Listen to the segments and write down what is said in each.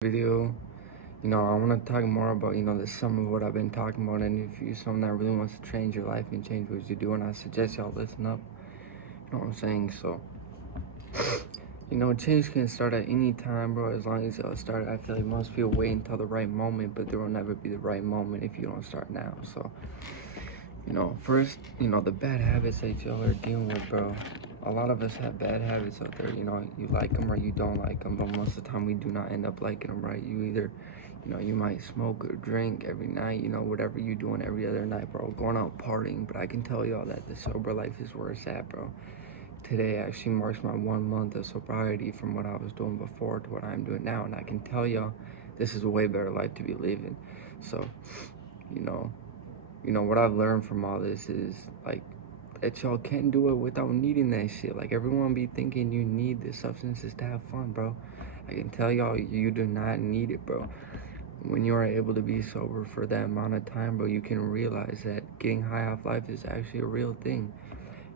Video. I want to talk more about, the sum of what I've been talking about, and if you're someone that really wants to change your life and change what you do, and I suggest y'all listen up. You know what I'm saying? So, change can start at any time, bro, as long as y'all start. I feel like most people wait until the right moment, but there will never be the right moment if you don't start now. So, first, the bad habits that y'all are dealing with, bro. A lot of us have bad habits out there. You like them or you don't like them, but most of the time we do not end up liking them, right? You either, you might smoke or drink every night, whatever you doing every other night, bro. Going out partying, but I can tell y'all that the sober life is where it's at, bro. Today actually marks my 1 month of sobriety from what I was doing before to what I'm doing now, and I can tell y'all this is a way better life to be living. So, you know, what I've learned from all this is like that y'all can't do it without needing that shit. Like everyone be thinking you need the substances to have fun, bro. I can tell y'all you do not need it, bro. When you are able to be sober for that amount of time, bro, you can realize that getting high off life is actually a real thing.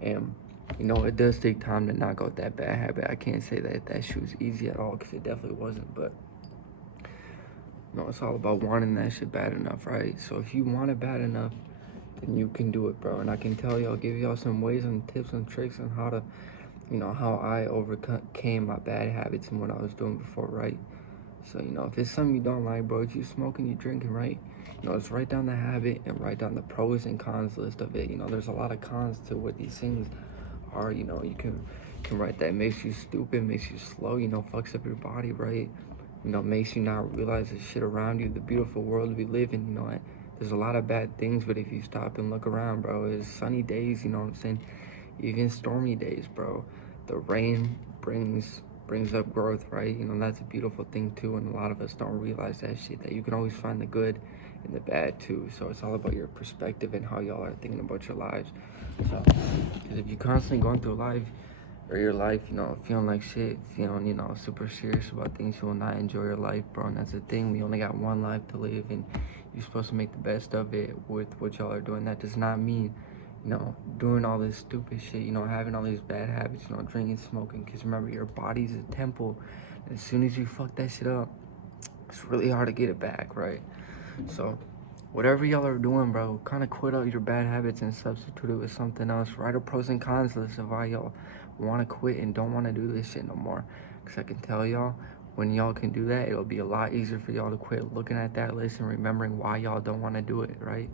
And it does take time to knock out that bad habit. I can't say that shit was easy at all, because it definitely wasn't. But it's all about wanting that shit bad enough, right? So if you want it bad enough, then you can do it, bro. And I can tell y'all, give y'all some ways and tips and tricks on how to, how I overcame my bad habits and what I was doing before, right? So, if it's something you don't like, bro, if you smoking, you drinking, right? Just write down the habit and write down the pros and cons list of it. There's a lot of cons to what these things are. You can write that makes you stupid, makes you slow, fucks up your body, right? Makes you not realize the shit around you, the beautiful world we live in. There's a lot of bad things, but if you stop and look around, bro, it's sunny days, you know what I'm saying? Even stormy days, bro. The rain brings up growth, right? That's a beautiful thing too, and a lot of us don't realize that shit, that you can always find the good and the bad too. So it's all about your perspective and how y'all are thinking about your lives. So, because if you're constantly going through life, or your life, feeling like shit, feeling, super serious about things, you will not enjoy your life, bro. And that's the thing, we only got one life to live, and you're supposed to make the best of it with what y'all are doing. That does not mean, doing all this stupid shit, having all these bad habits, drinking, smoking, because remember, your body's a temple. As soon as you fuck that shit up, it's really hard to get it back, right? So, whatever y'all are doing, bro, kind of quit out your bad habits and substitute it with something else. Write a pros and cons list of why y'all want to quit and don't want to do this shit no more. Because I can tell y'all, when y'all can do that, it'll be a lot easier for y'all to quit looking at that list and remembering why y'all don't want to do it, right?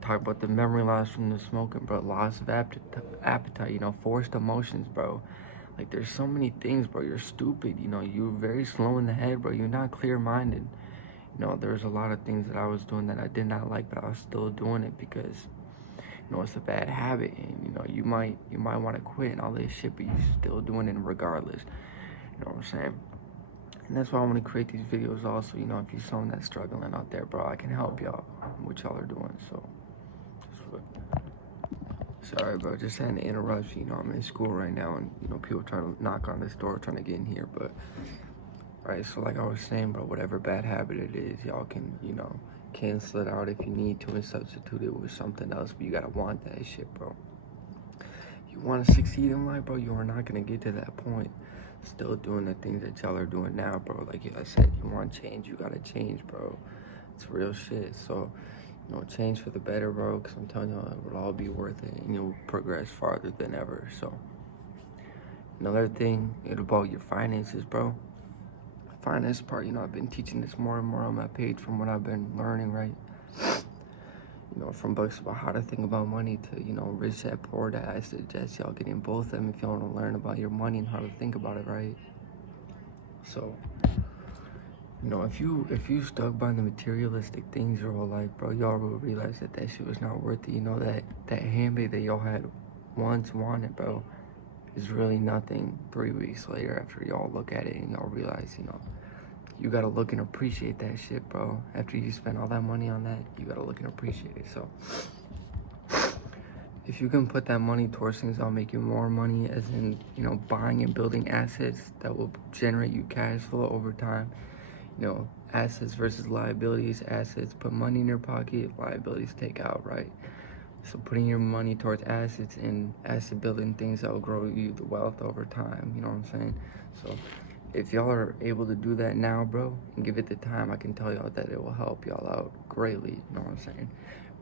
Talk about the memory loss from the smoking, bro. Loss of appetite, forced emotions, bro. Like, there's so many things, bro. You're stupid, you're very slow in the head, bro. You're not clear-minded. There's a lot of things that I was doing that I did not like, but I was still doing it because, it's a bad habit, and, you might want to quit and all this shit, but you're still doing it regardless. You know what I'm saying? And that's why I want to create these videos also, if you're someone that's struggling out there, bro, I can help y'all what y'all are doing. So, sorry, bro, just had to interrupt you. I'm in school right now, and, people trying to knock on this door, trying to get in here, but, right, so like I was saying, bro, whatever bad habit it is, y'all can, cancel it out if you need to and substitute it with something else, but you gotta want that shit, bro. You want to succeed in life, bro, you are not gonna get to that point still doing the things that y'all are doing now, bro. Like I said, you want change, you gotta change, bro. It's real shit. So, change for the better, bro, because I'm telling you, it will all be worth it, and you'll progress farther than ever. So, another thing about your finances, bro. Finance part, I've been teaching this more and more on my page from what I've been learning, right? From books about how to think about money to, Rich Dad Poor Dad. I suggest y'all getting both of them if y'all want to learn about your money and how to think about it, right? So, if you stuck by the materialistic things your whole life, bro, y'all will realize that shit was not worth it. That handbag that y'all had once wanted, bro, is really nothing 3 weeks later after y'all look at it and y'all realize, you gotta look and appreciate that shit, bro. After you spend all that money on that, you gotta look and appreciate it. So, if you can put that money towards things that'll make you more money, as in, buying and building assets that will generate you cash flow over time, assets versus liabilities. Assets put money in your pocket, liabilities take out, right? So putting your money towards assets and asset building things that will grow you the wealth over time, you know what I'm saying? So if y'all are able to do that now, bro, and give it the time, I can tell y'all that it will help y'all out greatly. You know what I'm saying?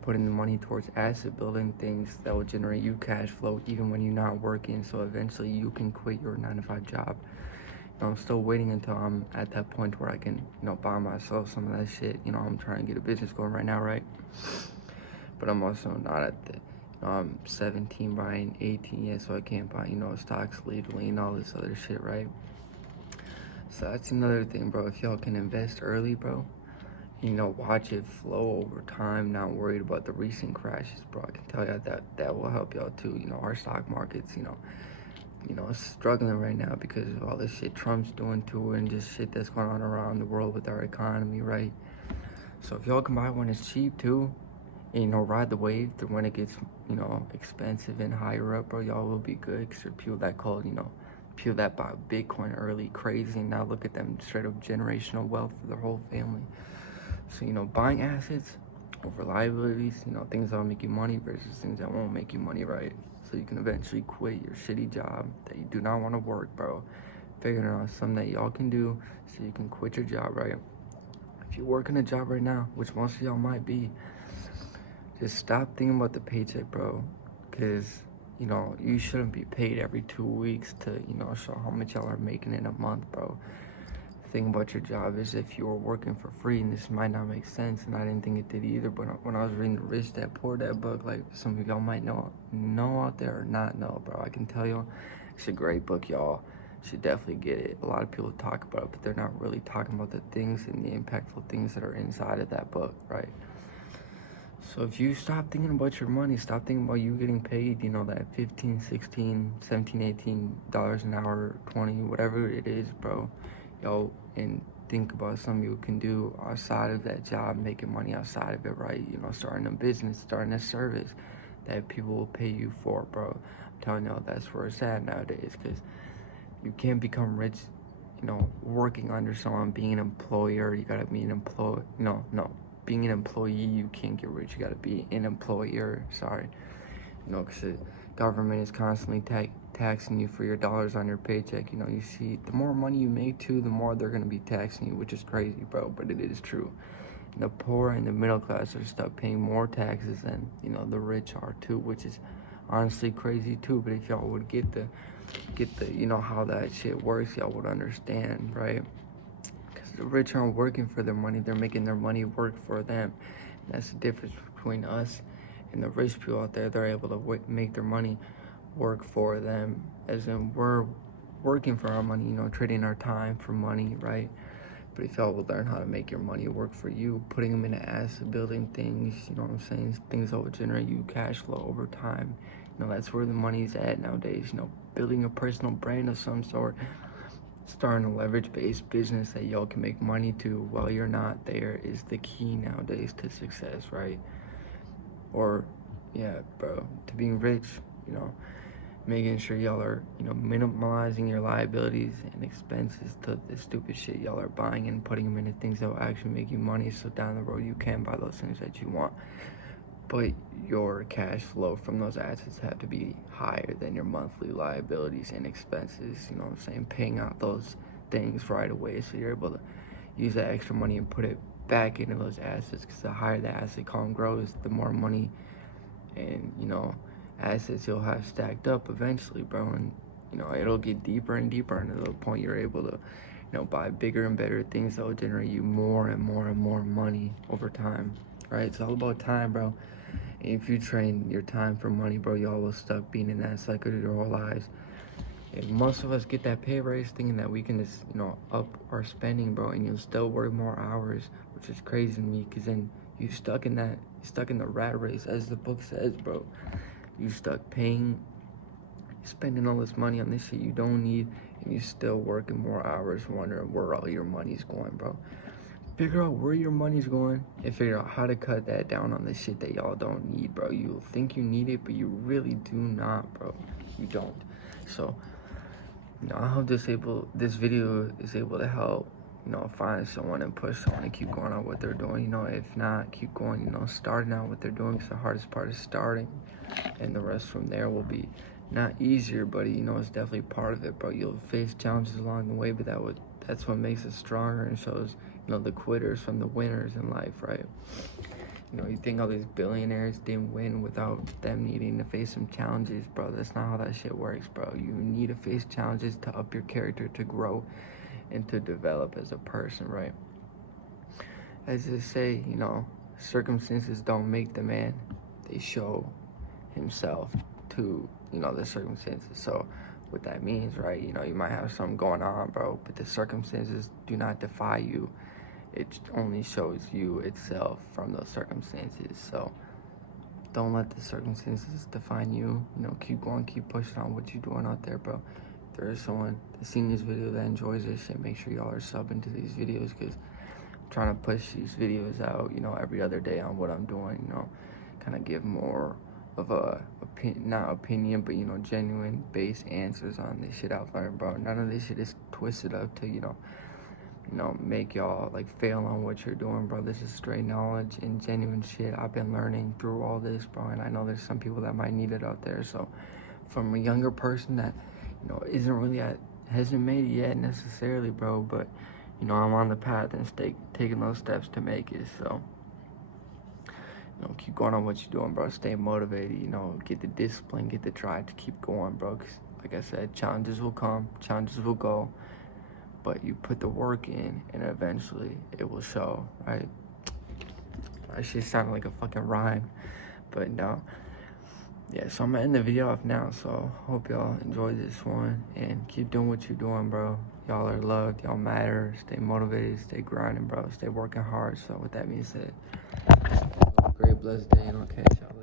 Putting the money towards asset building, things that will generate you cash flow even when you're not working, so eventually you can quit your 9-to-5 job. You know, I'm still waiting until I'm at that point where I can, buy myself some of that shit. I'm trying to get a business going right now, right? But I'm also not at the, I'm 17 buying 18 yet, so I can't buy, stocks legally and all this other shit, right? So that's another thing, bro. If y'all can invest early, bro, watch it flow over time, not worried about the recent crashes, bro. I can tell you that will help y'all too. Our stock markets, it's struggling right now because of all this shit Trump's doing to it and just shit that's going on around the world with our economy, right? So if y'all can buy when it's cheap too, and, ride the wave to when it gets, expensive and higher up, bro, y'all will be good because people that call, people that buy Bitcoin early crazy and now look at them straight up generational wealth for their whole family. So, buying assets over liabilities, things that'll make you money versus things that won't make you money, right? So you can eventually quit your shitty job that you do not want to work, bro. Figuring out something that y'all can do so you can quit your job, right? If you're working a job right now, which most of y'all might be, just stop thinking about the paycheck, bro. Because, you shouldn't be paid every 2 weeks to, show how much y'all are making in a month, bro. The thing about your job is if you were working for free, and this might not make sense, and I didn't think it did either, but when I was reading the Rich Dad Poor Dad book, like some of y'all might know out there or not know, bro, I can tell you, it's a great book, y'all should definitely get it. A lot of people talk about it, but they're not really talking about the things and the impactful things that are inside of that book, right? So if you stop thinking about your money, stop thinking about you getting paid, that 15, 16, 17, 18 dollars an hour, 20, whatever it is, bro, and think about something you can do outside of that job, making money outside of it, right? Starting a business, starting a service that people will pay you for, bro. I'm telling you, that's where it's at nowadays, because you can't become rich, working under someone, being an employer. You gotta be an employee. No, being an employee, you can't get rich. You gotta be an employer. Sorry, because the government is constantly taxing you for your dollars on your paycheck. You see, the more money you make too, the more they're gonna be taxing you, which is crazy, bro. But it is true. And the poor and the middle class are stuck paying more taxes than the rich are too, which is honestly crazy too. But if y'all would get the how that shit works, y'all would understand, right? Because the rich aren't working for their money, they're making their money work for them. And that's the difference between us and the rich people out there. They're able to make their money work for them, as in we're working for our money, trading our time for money, right? But if y'all would learn how to make your money work for you, putting them into asset building things, what I'm saying, things that will generate you cash flow over time, that's where the money's at nowadays. Building a personal brand of some sort, starting a leverage-based business that y'all can make money to while you're not there is the key nowadays to success, right? Or, yeah, bro, to being rich, making sure y'all are, minimalizing your liabilities and expenses to the stupid shit y'all are buying and putting them into things that will actually make you money, so down the road you can buy those things that you want. But your cash flow from those assets have to be higher than your monthly liabilities and expenses, paying out those things right away, so you're able to use that extra money and put it back into those assets, because the higher the asset column grows, the more money and, assets you'll have stacked up eventually, bro. And, it'll get deeper and deeper into the point you're able to, buy bigger and better things that will generate you more and more and more money over time, right? It's all about time, bro. If you train your time for money, bro, y'all will stuck being in that cycle your whole lives. And most of us get that pay raise thinking that we can just, up our spending, bro, and you'll still work more hours, which is crazy to me, because then you stuck in the rat race, as the book says, bro. You stuck spending all this money on this shit you don't need, and you still working more hours, wondering where all your money's going, bro. Figure out where your money's going and figure out how to cut that down on the shit that y'all don't need, bro. You think you need it, but you really do not, bro. You don't. So, I hope this video is able to help, find someone and push someone to keep going on what they're doing. If not, keep going, starting out what they're doing, because the hardest part is starting, and the rest from there will be not easier, but you know, it's definitely part of it, bro. You'll face challenges along the way, but that's what makes us stronger and shows, you know, the quitters from the winners in life, right? You know, you think all these billionaires didn't win without them needing to face some challenges, bro. That's not how that shit works, bro. You need to face challenges to up your character, to grow, and to develop as a person, right? As they say, you know, circumstances don't make the man, they show himself to, you know, the circumstances. So what that means, right, you know, you might have something going on, bro, but the circumstances do not defy you. It only shows you itself from those circumstances. So don't let the circumstances define you. You know, keep going, keep pushing on what you're doing out there, bro. If there is someone that's seen this video that enjoys this shit, make sure y'all are subbing to these videos, because I'm trying to push these videos out, you know, every other day on what I'm doing, you know, kind of give more of a not opinion, but, you know, genuine based answers on this shit I've learned, bro. None of this shit is twisted up to, you know, make y'all like fail on what you're doing, bro. This is straight knowledge and genuine shit I've been learning through all this, bro. And I know there's some people that might need it out there. So from a younger person that, you know, hasn't made it yet necessarily, bro, but, you know, I'm on the path and taking those steps to make it. So, you know, keep going on what you're doing, bro. Stay motivated, you know, get the discipline, get the drive to keep going, bro. 'Cause like I said, challenges will come, challenges will go, but you put the work in and eventually it will show, right? That shit sounded like a fucking rhyme, but no. Yeah, so I'm gonna end the video off now, so hope y'all enjoyed this one and keep doing what you're doing, bro. Y'all are loved, y'all matter. Stay motivated, stay grinding, bro. Stay working hard. So with that being said, have a great blessed day, and I'll catch y'all.